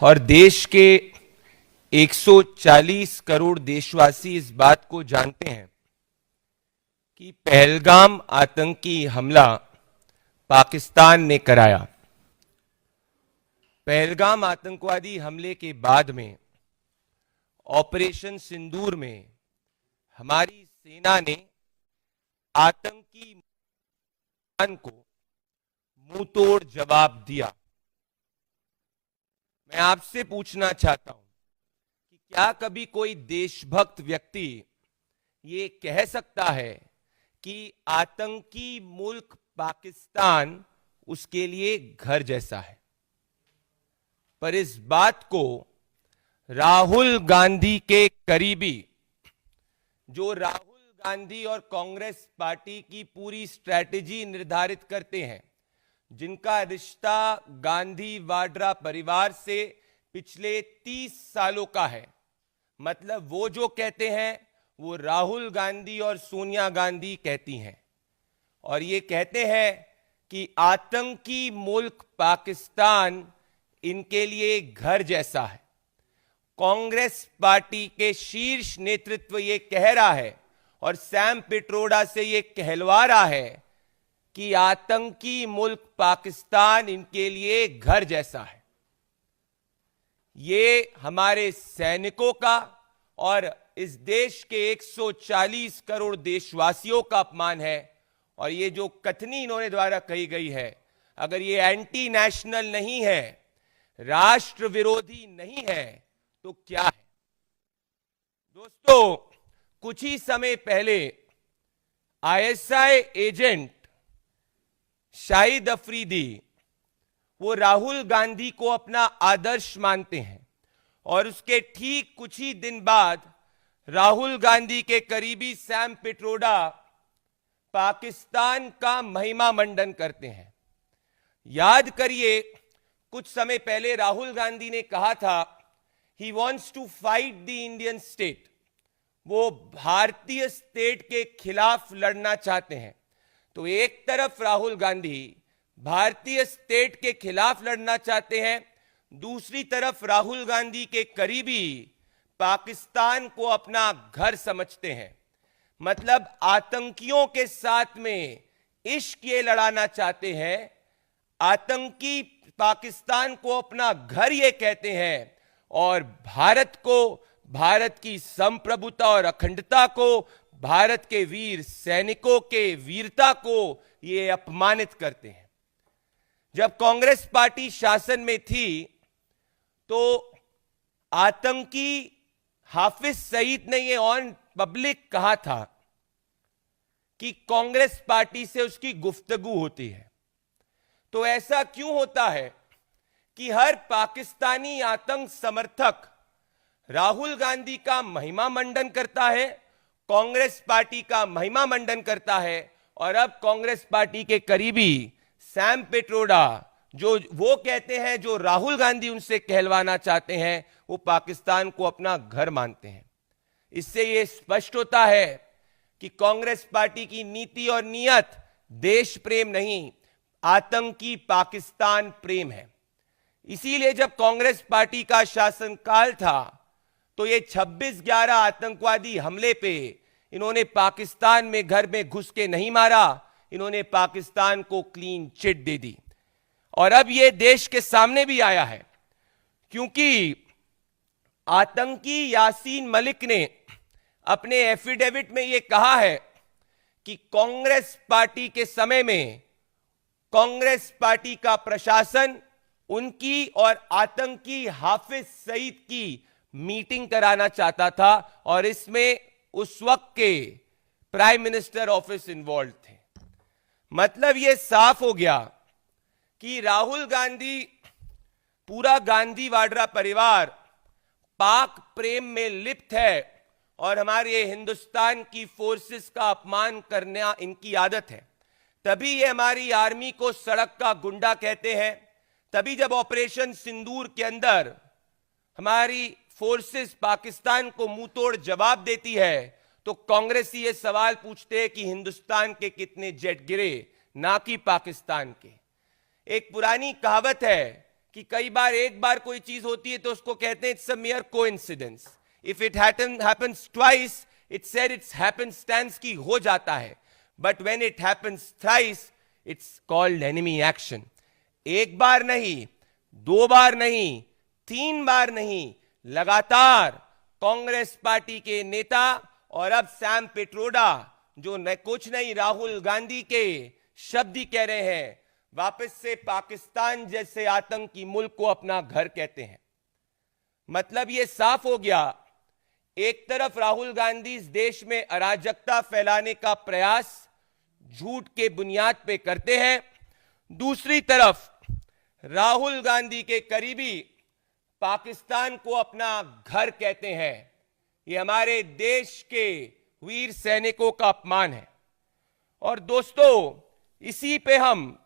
और देश के 140 करोड़ देशवासी इस बात को जानते हैं कि पहलगाम आतंकी हमला पाकिस्तान ने कराया। पहलगाम आतंकवादी हमले के बाद में ऑपरेशन सिंदूर में हमारी सेना ने आतंकी हमले को मुंहतोड़ जवाब दिया। मैं आपसे पूछना चाहता हूं कि क्या कभी कोई देशभक्त व्यक्ति ये कह सकता है कि आतंकी मुल्क पाकिस्तान उसके लिए घर जैसा है? पर इस बात को राहुल गांधी के करीबी, जो राहुल गांधी और कांग्रेस पार्टी की पूरी स्ट्रैटेजी निर्धारित करते हैं, जिनका रिश्ता गांधी वाड्रा परिवार से पिछले 30 सालों का है, मतलब वो जो कहते हैं वो राहुल गांधी और सोनिया गांधी कहती हैं, और ये कहते हैं कि आतंकी मुल्क पाकिस्तान इनके लिए घर जैसा है। कांग्रेस पार्टी के शीर्ष नेतृत्व ये कह रहा है और सैम पिट्रोडा से ये कहलवा रहा है कि आतंकी मुल्क पाकिस्तान इनके लिए घर जैसा है। ये हमारे सैनिकों का और इस देश के 140 करोड़ देशवासियों का अपमान है। और ये जो कथनी इन्होंने द्वारा कही गई है, अगर ये एंटी नेशनल नहीं है, राष्ट्र विरोधी नहीं है, तो क्या है? दोस्तों, कुछ ही समय पहले आईएसआई एजेंट शाहिद अफरीदी, वो राहुल गांधी को अपना आदर्श मानते हैं, और उसके ठीक कुछ ही दिन बाद राहुल गांधी के करीबी सैम पिट्रोडा पाकिस्तान का महिमा मंडन करते हैं। याद करिए, कुछ समय पहले राहुल गांधी ने कहा था he wants to fight the Indian state. वो भारतीय स्टेट के खिलाफ लड़ना चाहते हैं। तो एक तरफ राहुल गांधी भारतीय स्टेट के खिलाफ लड़ना चाहते हैं, दूसरी तरफ राहुल गांधी के करीबी पाकिस्तान को अपना घर समझते हैं। मतलब आतंकियों के साथ में इश्क ये लड़ाना चाहते हैं, आतंकी पाकिस्तान को अपना घर ये कहते हैं, और भारत को, भारत की संप्रभुता और अखंडता को, भारत के वीर सैनिकों के वीरता को ये अपमानित करते हैं। जब कांग्रेस पार्टी शासन में थी तो आतंकी हाफिज सईद ने ये ऑन पब्लिक कहा था कि कांग्रेस पार्टी से उसकी गुफ्तगू होती है। तो ऐसा क्यों होता है कि हर पाकिस्तानी आतंक समर्थक राहुल गांधी का महिमा मंडन करता है, कांग्रेस पार्टी का महिमा मंडन करता है, और अब कांग्रेस पार्टी के करीबी सैम पिट्रोडा, जो वो कहते हैं, जो राहुल गांधी उनसे कहलवाना चाहते हैं, वो पाकिस्तान को अपना घर मानते हैं। इससे ये स्पष्ट होता है कि कांग्रेस पार्टी की नीति और नियत देश प्रेम नहीं, आतंकी पाकिस्तान प्रेम है। इसीलिए जब कांग्रेस पार्टी का शासनकाल था तो ये 26/11 आतंकवादी हमले पे इन्होंने पाकिस्तान में घर में घुस के नहीं मारा, इन्होंने पाकिस्तान को क्लीन चिट दे दी। और अब ये देश के सामने भी आया है, क्योंकि आतंकी यासीन मलिक ने अपने एफिडेविट में यह कहा है कि कांग्रेस पार्टी के समय में कांग्रेस पार्टी का प्रशासन उनकी और आतंकी हाफिज सईद की मीटिंग कराना चाहता था, और इसमें उस वक्त के प्राइम मिनिस्टर ऑफिस इन्वॉल्व थे। मतलब यह साफ हो गया कि राहुल गांधी, पूरा गांधी वाड्रा परिवार पाक प्रेम में लिप्त है, और हमारे हिंदुस्तान की फोर्सेस का अपमान करना इनकी आदत है। तभी ये हमारी आर्मी को सड़क का गुंडा कहते हैं। तभी जब ऑपरेशन सिंदूर के अंदर हमारी फोर्सेस पाकिस्तान को मुंहतोड़ जवाब देती है, तो कांग्रेसी ये सवाल पूछते हैं कि हिंदुस्तान के कितने जेट गिरे, ना कि पाकिस्तान के। एक पुरानी कहावत है कि कई बार एक बार कोई चीज होती है तो उसको कहते हैं it's a mere coincidence. If it happens twice, it said it's happenstance की हो जाता है. But when it happens thrice, it's called enemy action. एक बार नहीं, दो बार नहीं, तीन बार नहीं, लगातार कांग्रेस पार्टी के नेता और अब सैम पिट्रोडा, जो कुछ नहीं राहुल गांधी के शब्द ही कह रहे हैं, वापस से पाकिस्तान जैसे आतंकी मुल्क को अपना घर कहते हैं. मतलब यह साफ हो गया, एक तरफ राहुल गांधी इस देश में अराजकता फैलाने का प्रयास झूठ के बुनियाद पे करते हैं, दूसरी तरफ राहुल गांधी के करीबी पाकिस्तान को अपना घर कहते हैं. ये हमारे देश के वीर सैनिकों का अपमान है. और दोस्तों, इसी पे हम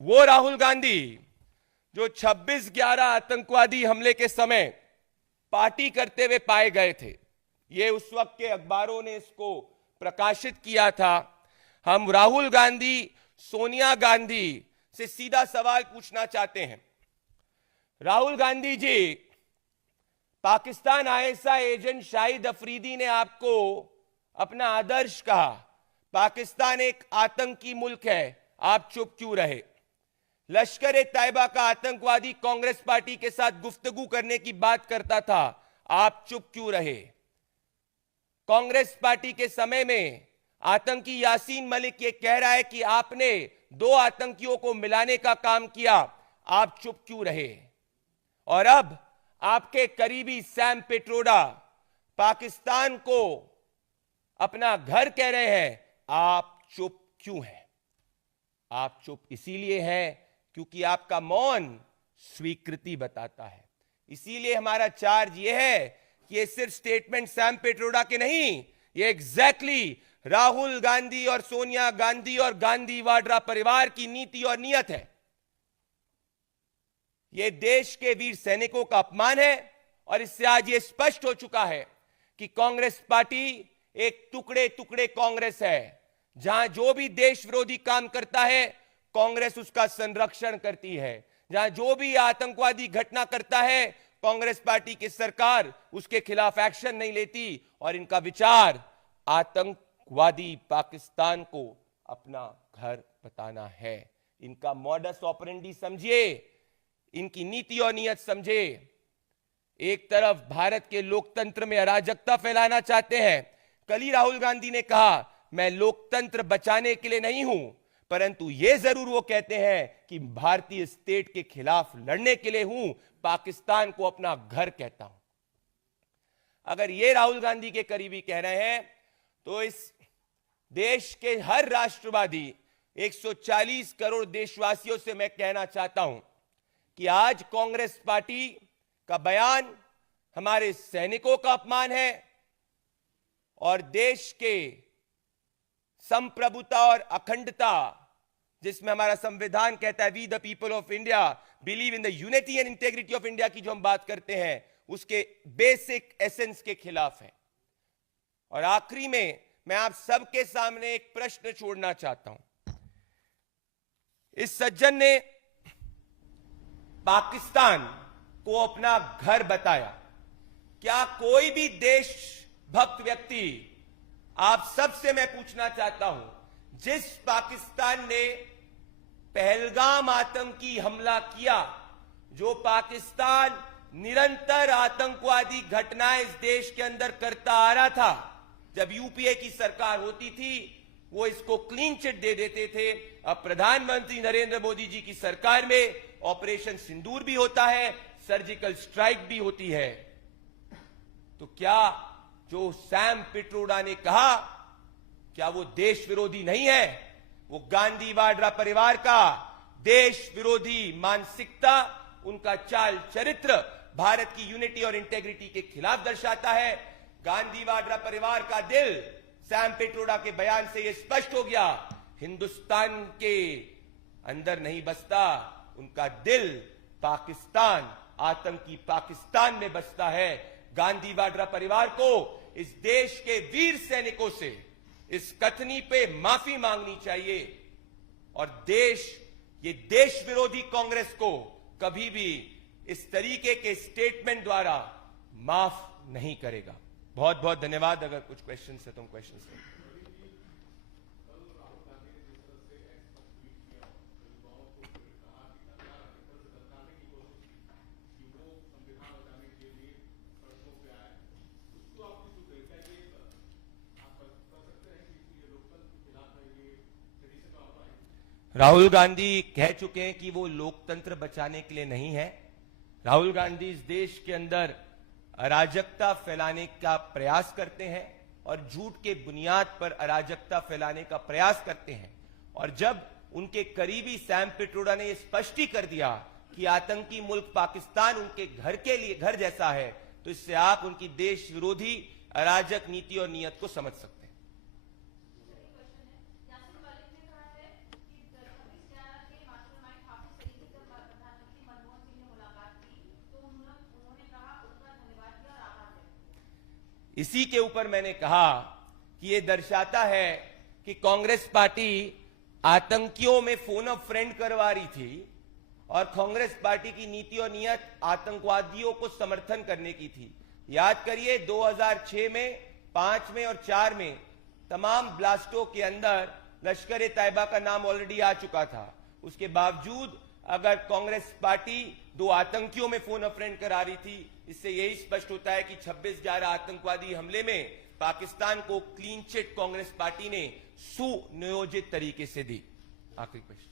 वो राहुल गांधी जो 26/11 आतंकवादी हमले के समय पार्टी करते हुए पाए गए थे, ये उस वक्त के अखबारों ने इसको प्रकाशित किया था. हम राहुल गांधी, सोनिया गांधी से सीधा सवाल पूछना चाहते हैं. राहुल गांधी जी, पाकिस्तान आईएसआई एजेंट शाहिद अफरीदी ने आपको अपना आदर्श कहा. पाकिस्तान एक आतंकी मुल्क है, आप चुप क्यों रहे? लश्कर-ए-तैयबा का आतंकवादी कांग्रेस पार्टी के साथ गुफ्तगू करने की बात करता था, आप चुप क्यों रहे? कांग्रेस पार्टी के समय में आतंकी यासीन मलिक ये कह रहा है कि आपने 2 आतंकियों को मिलाने का काम किया, आप चुप क्यों रहे? और अब आपके करीबी सैम पिट्रोडा पाकिस्तान को अपना घर कह रहे हैं, आप चुप क्यों हैं? आप चुप इसीलिए हैं क्योंकि आपका मौन स्वीकृति बताता है. इसीलिए हमारा चार्ज यह है कि ये सिर्फ स्टेटमेंट सैम पिट्रोडा के नहीं, ये एग्जैक्टली राहुल गांधी और सोनिया गांधी और गांधी वाड्रा परिवार की नीति और नीयत है. यह देश के वीर सैनिकों का अपमान है. और इससे आज यह स्पष्ट हो चुका है कि कांग्रेस पार्टी एक टुकड़े टुकड़े कांग्रेस है, जहां जो भी देश विरोधी काम करता है कांग्रेस उसका संरक्षण करती है, जहां जो भी आतंकवादी घटना करता है कांग्रेस पार्टी की सरकार उसके खिलाफ एक्शन नहीं लेती. और इनका विचार आतंकवादी पाकिस्तान को अपना घर बताना है. इनका मॉडस ऑपरेंडी समझिए, इनकी नीति और नीयत समझे. एक तरफ भारत के लोकतंत्र में अराजकता फैलाना चाहते हैं. कल ही राहुल गांधी ने कहा, मैं लोकतंत्र बचाने के लिए नहीं हूं, परंतु यह जरूर वो कहते हैं कि भारतीय स्टेट के खिलाफ लड़ने के लिए हूं, पाकिस्तान को अपना घर कहता हूं. अगर ये राहुल गांधी के करीबी कह रहे हैं तो इस देश के हर राष्ट्रवादी 140 करोड़ देशवासियों से मैं कहना चाहता हूं कि आज कांग्रेस पार्टी का बयान हमारे सैनिकों का अपमान है और देश के संप्रभुता और अखंडता, जिसमें हमारा संविधान कहता है we the people of India believe in the unity and integrity of India की जो हम बात करते हैं, उसके बेसिक एसेंस के खिलाफ है. और आखिरी में मैं आप सबके सामने एक प्रश्न छोड़ना चाहता हूं. इस सज्जन ने पाकिस्तान को अपना घर बताया. क्या कोई भी देशभक्त व्यक्ति, आप सबसे मैं पूछना चाहता हूं, जिस पाकिस्तान ने पहलगाम आतंकी हमला किया, जो पाकिस्तान निरंतर आतंकवादी घटनाएं इस देश के अंदर करता आ रहा था, जब यूपीए की सरकार होती थी वो इसको क्लीन चिट दे देते थे. अब प्रधानमंत्री नरेंद्र मोदी जी की सरकार में ऑपरेशन सिंदूर भी होता है, सर्जिकल स्ट्राइक भी होती है. तो क्या जो सैम पिट्रोडा ने कहा, क्या वो देश विरोधी नहीं है? वो गांधी वाड्रा परिवार का देश विरोधी मानसिकता, उनका चाल चरित्र भारत की यूनिटी और इंटेग्रिटी के खिलाफ दर्शाता है. गांधी वाड्रा परिवार का दिल सैम पिट्रोडा के बयान से यह स्पष्ट हो गया, हिंदुस्तान के अंदर नहीं बसता, उनका दिल पाकिस्तान, आतंकी पाकिस्तान में बसता है. गांधी वाड्रा परिवार को इस देश के वीर सैनिकों से इस कथनी पे माफी मांगनी चाहिए और ये देश विरोधी कांग्रेस को कभी भी इस तरीके के स्टेटमेंट द्वारा माफ नहीं करेगा। बहुत बहुत धन्यवाद। अगर कुछ क्वेश्चन है तो क्वेश्चन है। राहुल गांधी कह चुके हैं कि वो लोकतंत्र बचाने के लिए नहीं है। राहुल गांधी इस देश के अंदर अराजकता फैलाने का प्रयास करते हैं और झूठ के बुनियाद पर अराजकता फैलाने का प्रयास करते हैं। और जब उनके करीबी सैम पिट्रोडा ने यह स्पष्ट कर दिया कि आतंकी मुल्क पाकिस्तान उनके घर के लिए घर जैसा है, तो इससे आप उनकी देश विरोधी अराजक नीति और नीयत को समझ सकते हैं। इसी के ऊपर मैंने कहा कि यह दर्शाता है कि कांग्रेस पार्टी आतंकियों में फोन ऑफ फ्रेंड करवा रही थी और कांग्रेस पार्टी की नीति और नीयत आतंकवादियों को समर्थन करने की थी। याद करिए 2006 में, 5 में और 4 में तमाम ब्लास्टों के अंदर लश्कर ए तैयबा का नाम ऑलरेडी आ चुका था। उसके बावजूद अगर कांग्रेस पार्टी 2 आतंकियों में फोन ऑफ फ्रेंड करा रही थी, इससे यही स्पष्ट होता है कि 26/11 आतंकवादी हमले में पाकिस्तान को क्लीन चिट कांग्रेस पार्टी ने सुनियोजित तरीके से दी। आखिरी क्वेश्चन।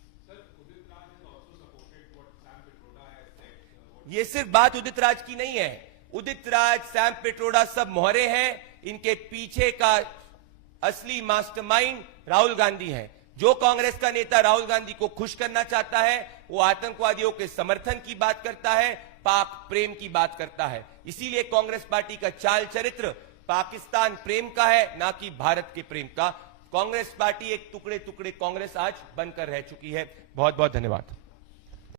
ये सिर्फ बात उदित राज की नहीं है। उदित राज, सैम पिट्रोडा सब मोहरे हैं। इनके पीछे का असली मास्टरमाइंड राहुल गांधी है। जो कांग्रेस का नेता राहुल गांधी को खुश करना चाहता है, वो आतंकवादियों के समर्थन की बात करता है, पाक प्रेम की बात करता है। इसीलिए कांग्रेस पार्टी का चाल चरित्र पाकिस्तान प्रेम का है, ना कि भारत के प्रेम का। कांग्रेस पार्टी एक टुकड़े टुकड़े कांग्रेस आज बनकर रह चुकी है। बहुत बहुत धन्यवाद।